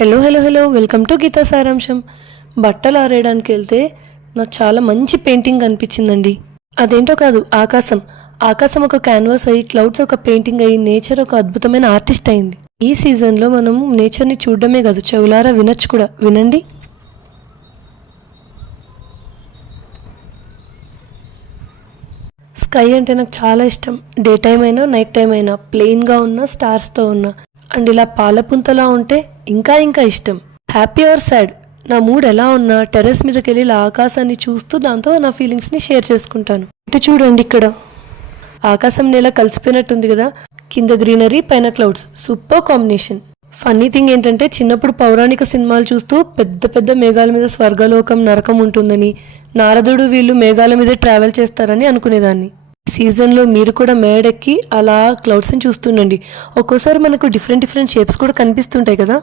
Hello welcome to Gita సారాంశం. బట్టలు ఆరేయడానికి వెళ్తే నాకు చాలా మంచి పెయింటింగ్ అనిపించిందండి. అదేంటో కాదు, ఆకాశం ఒక క్యాన్వాస్ అయ్యి, క్లౌడ్స్ ఒక పెయింటింగ్ అయ్యి, నేచర్ ఒక అద్భుతమైన ఆర్టిస్ట్ అయింది. ఈ సీజన్లో మనం నేచర్ని చూడడమే కాదు, చెవులారా వినొచ్చు కూడా. వినండి. స్కై అంటే నాకు చాలా ఇష్టం. డే టైం అయినా నైట్ టైం అయినా, ప్లెయిన్గా ఉన్న స్టార్స్తో ఉన్నా, అండ్ ఇలా పాలపుంతలా ఉంటే ఇంకా ఇంకా ఇష్టం. హ్యాపీ ఆర్ సాడ్, నా మూడ్ ఎలా ఉన్నా టెర్రస్ మీదకి వెళ్ళి ఇలా ఆకాశాన్ని చూస్తూ దాంతో నా ఫీలింగ్స్ని షేర్ చేసుకుంటాను. ఇటు చూడండి, ఇక్కడ ఆకాశం నేల కలిసిపోయినట్టుంది కదా. కింద గ్రీనరీ, పైన clouds, super combination. Funny thing ఏంటంటే, చిన్నప్పుడు పౌరాణిక సినిమాలు చూస్తూ పెద్ద పెద్ద మేఘాల మీద స్వర్గలోకం, నరకం ఉంటుందని, నారదుడు వీళ్ళు మేఘాల మీద ట్రావెల్ చేస్తారని అనుకునేదాన్ని. సీజన్లో మీరు కూడా మేడెక్కి అలా క్లౌడ్స్ని చూస్తుండండి. ఒక్కోసారి మనకు డిఫరెంట్ షేప్స్ కూడా కనిపిస్తుంటాయి కదా.